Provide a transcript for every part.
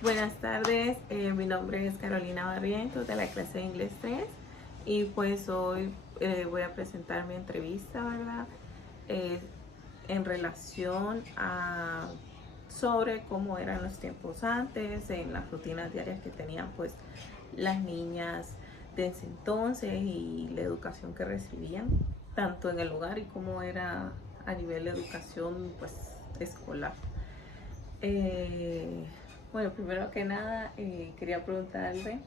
Buenas tardes, mi nombre es Carolina Barrientos de la clase de Inglés 3 y pues hoy voy a presentar mi entrevista, ¿verdad? Eh, en relación a sobre cómo eran los tiempos antes, en las rutinas diarias que tenían pues las niñas de ese entonces y la educación que recibían, tanto en el hogar y cómo era a nivel de educación pues escolar. Eh, bueno, primero que nada, quería preguntarle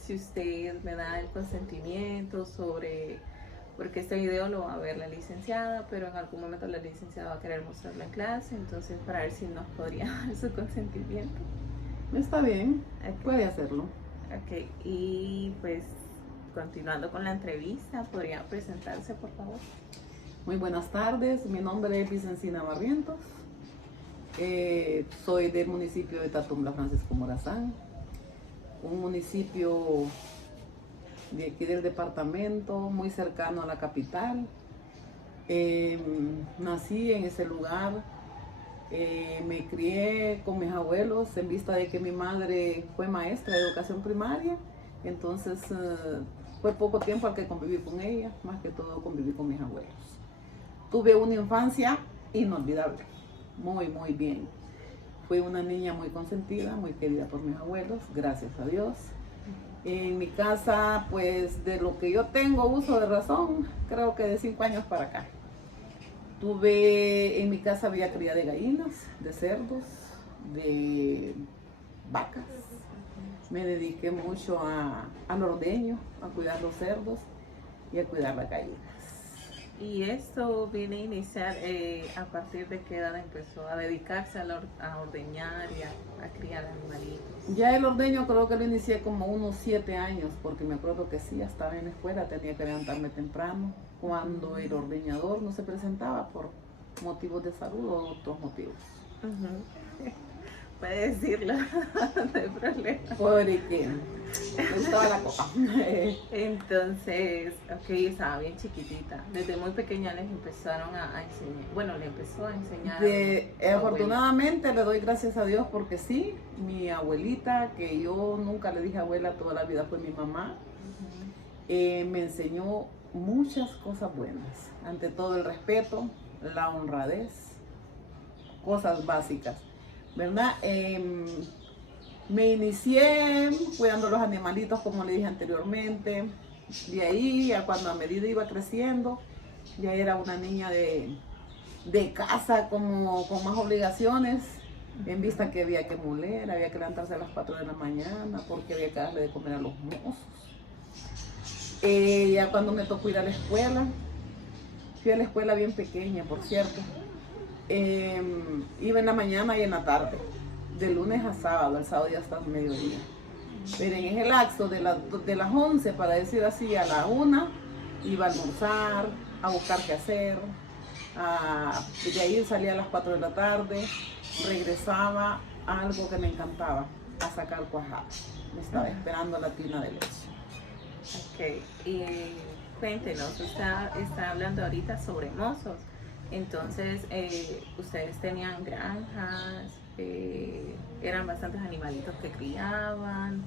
si usted me da el consentimiento sobre, porque este video lo va a ver la licenciada, pero en algún momento la licenciada va a querer mostrarlo en clase, entonces para ver si nos podría dar su consentimiento. Está bien, Ok, puede hacerlo. ok, y pues continuando con la entrevista, ¿podría presentarse por favor? Muy buenas tardes, mi nombre es Vicencina Barrientos. Soy del municipio de Tatumbla, Francisco Morazán, un municipio de aquí del departamento, muy cercano a la capital. Nací en ese lugar, me crié con mis abuelos en vista de que mi madre fue maestra de educación primaria, entonces fue poco tiempo al que conviví con ella, más que todo conviví con mis abuelos. Tuve una infancia inolvidable, muy bien. Fui una niña muy consentida, muy querida por mis abuelos, gracias a Dios. En mi casa, pues de lo que yo tengo uso de razón, creo que de 5 años para acá. En mi casa había cría de gallinas, de cerdos, de vacas. Me dediqué mucho al ordeño, a cuidar los cerdos y a cuidar las gallinas. Y esto viene a iniciar a partir de qué edad empezó a dedicarse a ordeñar y a criar animalitos. Ya el ordeño creo que lo inicié como unos 7 años, porque me acuerdo que sí, estaba en la escuela, tenía que levantarme temprano, cuando el ordeñador no se presentaba por motivos de salud o otros motivos. Puede decirlo, no hay problema. Porque me gustaba la copa. Entonces, ok, estaba bien chiquitita. Desde muy pequeña les empezaron a enseñar. Bueno, le empezó a enseñar. Afortunadamente le doy gracias a Dios porque sí, mi abuelita, que yo nunca le dije abuela toda la vida, fue mi mamá, me enseñó muchas cosas buenas. Ante todo el respeto, la honradez, cosas básicas, ¿verdad? Me inicié cuidando los animalitos, como le dije anteriormente. De ahí, a cuando a medida iba creciendo, ya era una niña de casa como con más obligaciones, en vista que había que moler, había que levantarse a las 4 de la mañana porque había que darle de comer a los mozos. Ya cuando me tocó ir a la escuela, fui a la escuela bien pequeña, por cierto. Iba en la mañana y en la tarde, de lunes a sábado, el sábado ya hasta el mediodía. Pero en ese lapso de las 11, para decir así, a la 1, iba a almorzar, a buscar qué hacer. De ahí salía a las 4 de la tarde, regresaba a algo que me encantaba, a sacar cuajada. Me estaba esperando la tina de leche. Ok, y cuéntenos, usted está hablando ahorita sobre mozos. Entonces, ustedes tenían granjas, eran bastantes animalitos que criaban.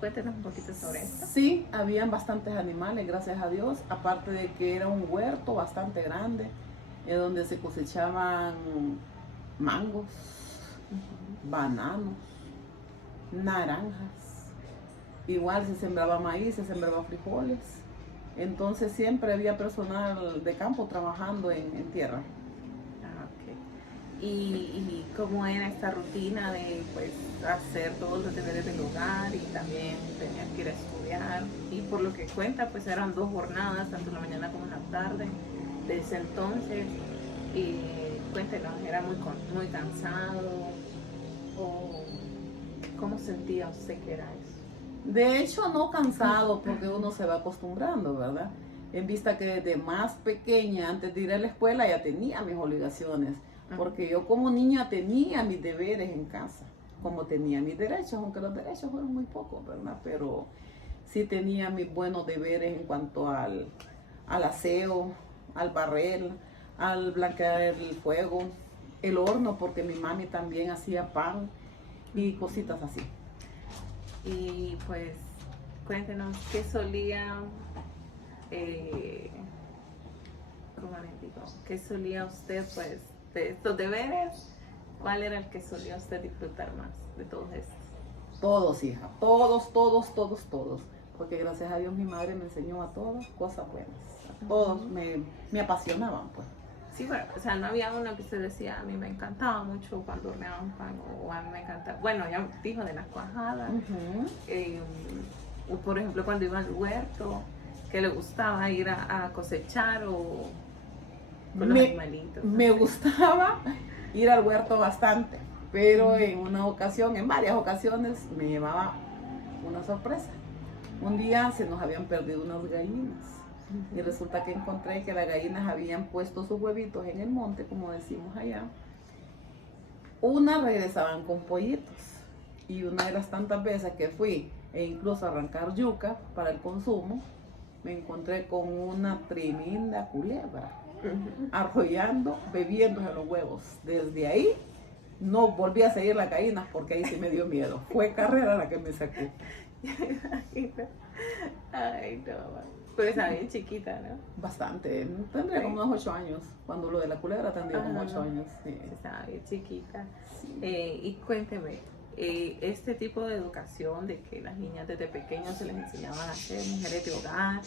Cuéntenos un poquito sobre esto. Sí, habían bastantes animales, gracias a Dios, aparte de que era un huerto bastante grande, donde se cosechaban mangos, bananos, naranjas, igual se sembraba maíz, se sembraba frijoles, entonces siempre había personal de campo trabajando en tierra. Ok. ¿Y cómo era esta rutina de pues hacer todos los deberes del hogar y también tenían que ir a estudiar? Y por lo que cuenta, pues eran 2 jornadas, tanto en la mañana como en la tarde. Desde entonces, cuéntenos, ¿era muy cansado? ¿O cómo sentía usted que era eso? De hecho, no cansado porque uno se va acostumbrando, ¿verdad? En vista que desde más pequeña, antes de ir a la escuela, ya tenía mis obligaciones, porque yo como niña tenía mis deberes en casa, como tenía mis derechos, aunque los derechos fueron muy pocos, ¿verdad? Pero sí tenía mis buenos deberes en cuanto al aseo, al barrer, al blanquear el fuego, el horno, porque mi mami también hacía pan y cositas así. Y pues cuéntenos qué solía, ¿cómo les digo? ¿Qué solía usted pues de estos deberes? ¿Cuál era el que solía usted disfrutar más de todos estos? Todos, hija, todos, todos, todos, todos. Porque gracias a Dios mi madre me enseñó a todos cosas buenas. A todos me apasionaban, pues. Sí, bueno, o sea, no había uno que usted decía, a mí me encantaba mucho cuando horneaban pan, o a mí me encantaba, bueno, ya dijo de las cuajadas, o por ejemplo cuando iba al huerto, que le gustaba ir a cosechar o con los animalitos. Me gustaba ir al huerto bastante, pero en una ocasión, en varias ocasiones, me llevaba una sorpresa. Un día se nos habían perdido unas gallinas. Y resulta que encontré que las gallinas habían puesto sus huevitos en el monte, como decimos allá. Unas regresaban con pollitos. Y una de las tantas veces que fui e incluso a arrancar yuca para el consumo, me encontré con una tremenda culebra, arrollando, bebiéndose los huevos. Desde ahí no volví a seguir las gallinas porque ahí sí me dio miedo. Fue carrera la que me sacó. Ay, no. Pero estaba bien chiquita, ¿no? Bastante, tendría como unos 8 años. Cuando lo de la culebra tendría como 8 años. Sí. Estaba bien chiquita. Sí. Y cuénteme, este tipo de educación de que las niñas desde pequeños se les enseñaban a ser mujeres de hogar,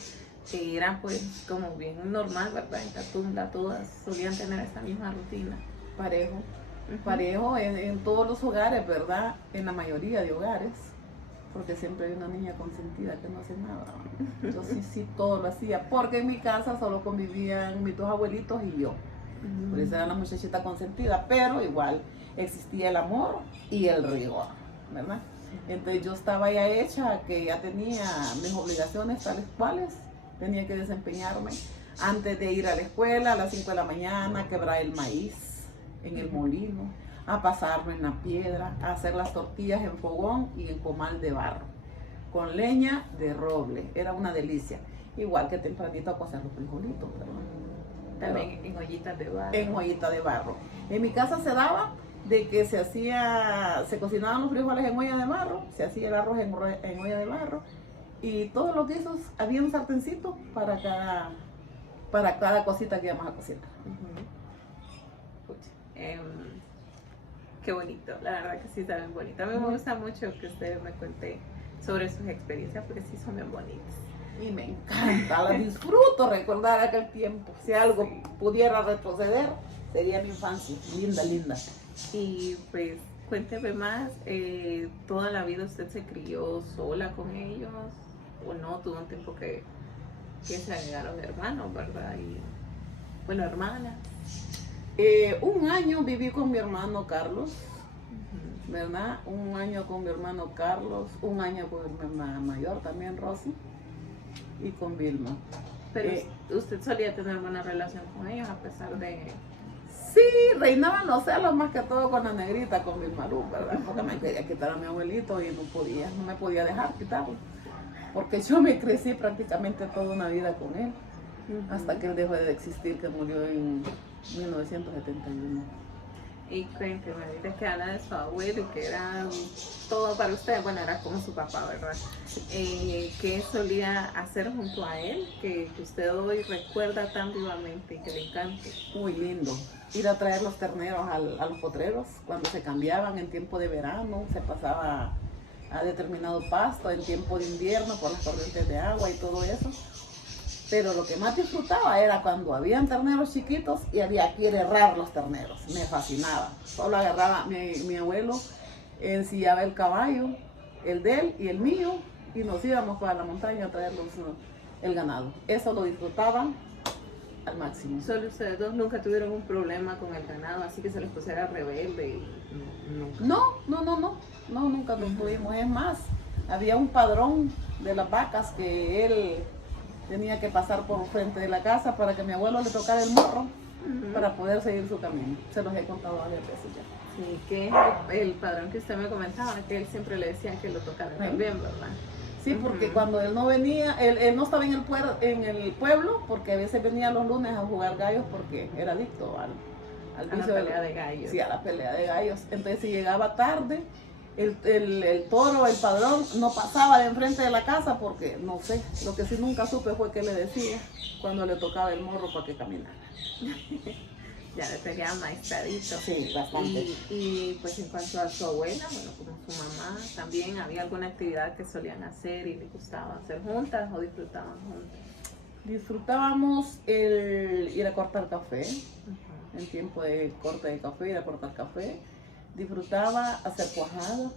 que eran pues como bien normal, ¿verdad? En Catunda todas solían tener esa misma rutina. Parejo, parejo en todos los hogares, ¿verdad? En la mayoría de hogares. Porque siempre hay una niña consentida que no hace nada. Yo sí todo lo hacía, porque en mi casa solo convivían mis dos abuelitos y yo. Por eso era la muchachita consentida, pero igual existía el amor y el rigor, ¿verdad? Entonces yo estaba ya hecha, que ya tenía mis obligaciones tales cuales tenía que desempeñarme antes de ir a la escuela a las 5 de la mañana, a quebrar el maíz en el molino, a pasarlo en la piedra, a hacer las tortillas en fogón y en comal de barro, con leña de roble. Era una delicia. Igual que tempranito a cocer los frijolitos, ¿verdad? También en ollitas de barro. En ollita de barro. En mi casa se daba de que se cocinaban los frijoles en olla de barro, se hacía el arroz en olla de barro, y todos los guisos, había un sartencito para cada cosita que íbamos a cocinar. Qué bonito, la verdad que sí está bien bonito. A mí me gusta mucho que usted me cuente sobre sus experiencias porque sí son bien bonitas. Y me encanta, la disfruto recordar aquel tiempo. Si algo pudiera retroceder, sería mi infancia. Linda, linda. Y pues cuénteme más, ¿toda la vida usted se crió sola con ellos? ¿O no? Tuvo un tiempo que se agregaron hermanos, ¿verdad? Y, bueno, hermanas. Un año viví con mi hermano Carlos, ¿verdad? Un año con mi hermano Carlos, un año con mi hermana mayor también, Rosy, y con Vilma. Pero usted solía tener buena relación con ellos a pesar de... Sí, reinaban los celos más que todo con la negrita, con Vilma Luz, ¿verdad? Porque me quería quitar a mi abuelito y no me podía dejar quitarlo. Porque yo me crecí prácticamente toda una vida con él, hasta que él dejó de existir, que murió en 1971. Y cuénteme, ahorita que habla de su abuelo y que era todo para usted, bueno, era como su papá, ¿verdad? ¿Qué solía hacer junto a él que usted hoy recuerda tan vivamente y que le encante? Muy lindo. Ir a traer los terneros a los potreros cuando se cambiaban en tiempo de verano, se pasaba a determinado pasto en tiempo de invierno por las corrientes de agua y todo eso. Pero lo que más disfrutaba era cuando habían terneros chiquitos y había que ir a herrar los terneros. Me fascinaba. Solo agarraba, mi abuelo ensillaba el caballo, el de él y el mío, y nos íbamos para la montaña a traer el ganado. Eso lo disfrutaban al máximo. Solo ustedes dos nunca tuvieron un problema con el ganado, así que se les pusiera rebelde y nunca. No, nunca lo tuvimos. Es más, había un padrón de las vacas que él tenía que pasar por frente de la casa para que mi abuelo le tocara el morro para poder seguir su camino. Se los he contado varias veces ya. Sí, que el padrón que usted me comentaba, que él siempre le decía que lo tocara también, ¿verdad? Sí, porque cuando él no venía, él no estaba en el pueblo, porque a veces venía los lunes a jugar gallos porque era adicto al vicio la pelea de gallos. Sí, a la pelea de gallos. Entonces si llegaba tarde, el toro, el padrón, no pasaba de enfrente de la casa porque, no sé, lo que sí nunca supe fue qué le decía cuando le tocaba el morro para que caminara. Ya le tenía maestradito. Sí, bastante. Y pues en cuanto a su abuela, bueno, como su mamá, también había alguna actividad que solían hacer y les gustaba hacer juntas o disfrutaban juntas. Disfrutábamos el ir a cortar café, Ajá. en tiempo de corte de café, ir a cortar café. Disfrutaba hacer cuajada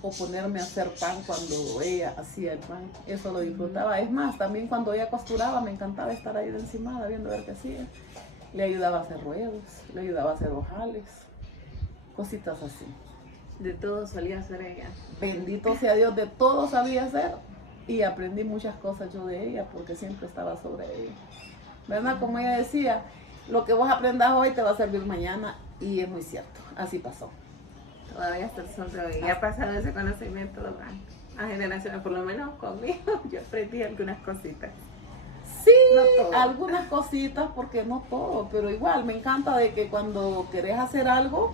o ponerme a hacer pan cuando ella hacía el pan. Eso lo disfrutaba. Es más, también cuando ella costuraba me encantaba estar ahí de encimada viendo a ver qué hacía. Le ayudaba a hacer ruedos, le ayudaba a hacer ojales, cositas así. De todo solía hacer ella. Bendito sea Dios, de todo sabía hacer y aprendí muchas cosas yo de ella porque siempre estaba sobre ella. ¿Verdad? Como ella decía, lo que vos aprendas hoy te va a servir mañana y es muy cierto, así pasó. Todavía hasta el sol de hoy. Y ha pasado ese conocimiento a generaciones, por lo menos conmigo, yo aprendí algunas cositas. Sí, No todo. algunas cositas porque no todo, pero igual me encanta de que cuando querés hacer algo,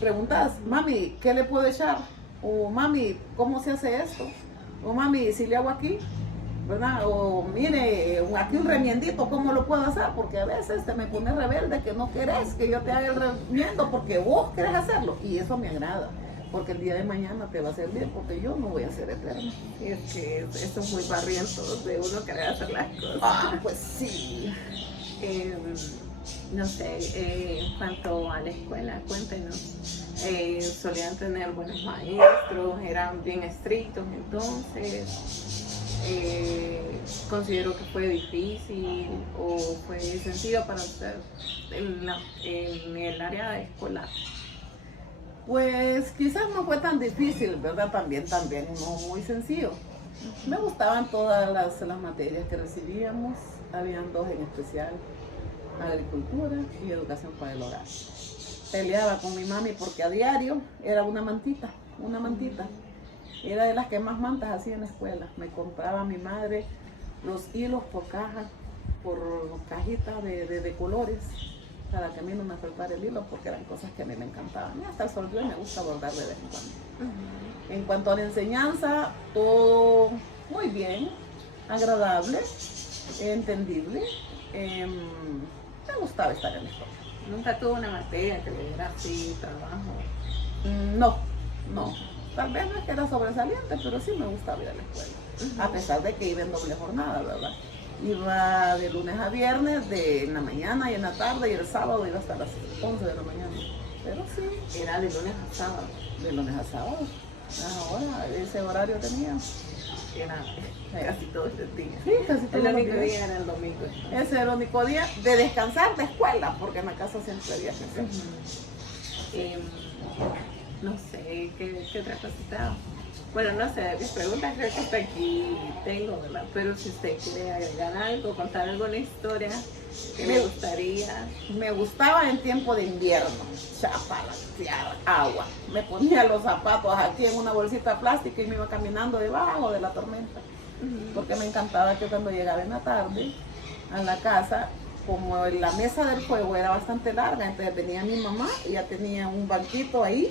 preguntas, mami, ¿qué le puedo echar? O mami, ¿cómo se hace esto? O mami, si le hago aquí, ¿verdad? O mire, aquí un remiendito, ¿cómo lo puedo hacer? Porque a veces te me pones rebelde que no querés que yo te haga el remiendo porque vos querés hacerlo. Y eso me agrada, porque el día de mañana te va a servir, porque yo no voy a ser eterna. Y es que eso es muy barriento de uno querer hacer las cosas. Ah, pues sí. No sé, en cuanto a la escuela, cuéntenos. Solían tener buenos maestros, eran bien estrictos, entonces considero que fue difícil o fue sencillo para usted en el área escolar. Pues quizás no fue tan difícil, ¿verdad? También no muy sencillo. Me gustaban todas las materias que recibíamos, habían dos en especial, agricultura y educación para el hogar. Peleaba con mi mami porque a diario era una mantita. Era de las que más mantas hacía en la escuela. Me compraba mi madre los hilos por caja, por cajitas de colores, para que a mí no me faltara el hilo, porque eran cosas que a mí me encantaban. Y hasta el sol de hoy me gusta bordar de vez en cuando. En cuanto a la enseñanza, todo muy bien, agradable, entendible. Me gustaba estar en la escuela. Nunca tuvo una materia que le diera así trabajo. No. Tal vez no es que era sobresaliente, pero sí me gustaba ir a la escuela. A pesar de que iba en doble jornada, ¿verdad? Iba de lunes a viernes, en la mañana y en la tarde, y el sábado iba hasta las 11 de la mañana. Pero sí. Era de lunes a sábado. De lunes a sábado. Ahora, ese horario tenía. Era casi todo ese día. Sí, casi todo el único día era el domingo. Ese era el único día de descansar de escuela, porque en la casa siempre había que hacer. No sé, ¿qué otra cosita? Bueno, no sé, mis preguntas creo que hasta aquí tengo, ¿verdad? Pero si usted quiere agregar algo, contar alguna historia que le gustaría. Me gustaba en tiempo de invierno, chapalatear agua. Me ponía los zapatos aquí en una bolsita plástica y me iba caminando debajo de la tormenta. Porque me encantaba que cuando llegaba en la tarde a la casa, como la mesa del fuego era bastante larga, entonces venía mi mamá y ya tenía un banquito ahí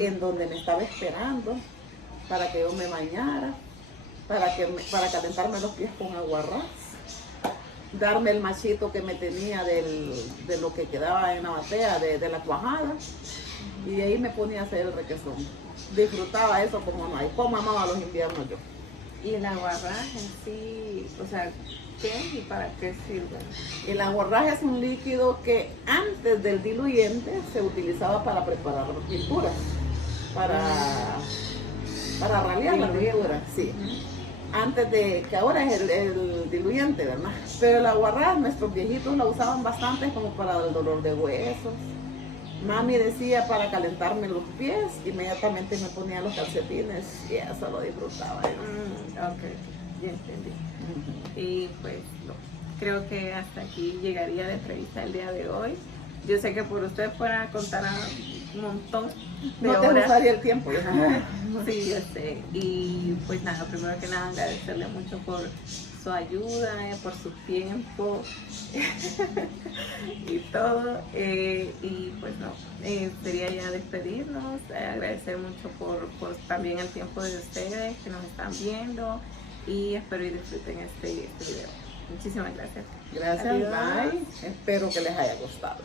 en donde me estaba esperando para que yo me bañara, para calentarme los pies con aguarrás, darme el machito que me tenía de lo que quedaba en la batea de la cuajada, y de ahí me ponía a hacer el requesón. Disfrutaba eso como no hay, como amaba los inviernos yo. Y el aguarrás en sí, o sea, ¿qué y para qué sirve? El aguarrás es un líquido que antes del diluyente se utilizaba para preparar pinturas, para ralear la pintura, sí. Antes de, que ahora es el diluyente, ¿verdad? Pero el aguarrás, nuestros viejitos lo usaban bastante como para el dolor de huesos. Mami decía para calentarme los pies, inmediatamente me ponía los calcetines y eso lo disfrutaba. Ok, ya entendí. Y pues creo que hasta aquí llegaría la entrevista del día de hoy. Yo sé que por usted fuera a contar un montón, de No te horas. gustaría el tiempo. Sí, yo sé. Y pues nada, primero que nada agradecerle mucho por su ayuda, por su tiempo y todo. Y pues no, sería ya despedirnos, agradecer mucho por también el tiempo de ustedes que nos están viendo y espero y disfruten este video. Muchísimas gracias. Gracias, Adiós. bye. Espero que les haya gustado.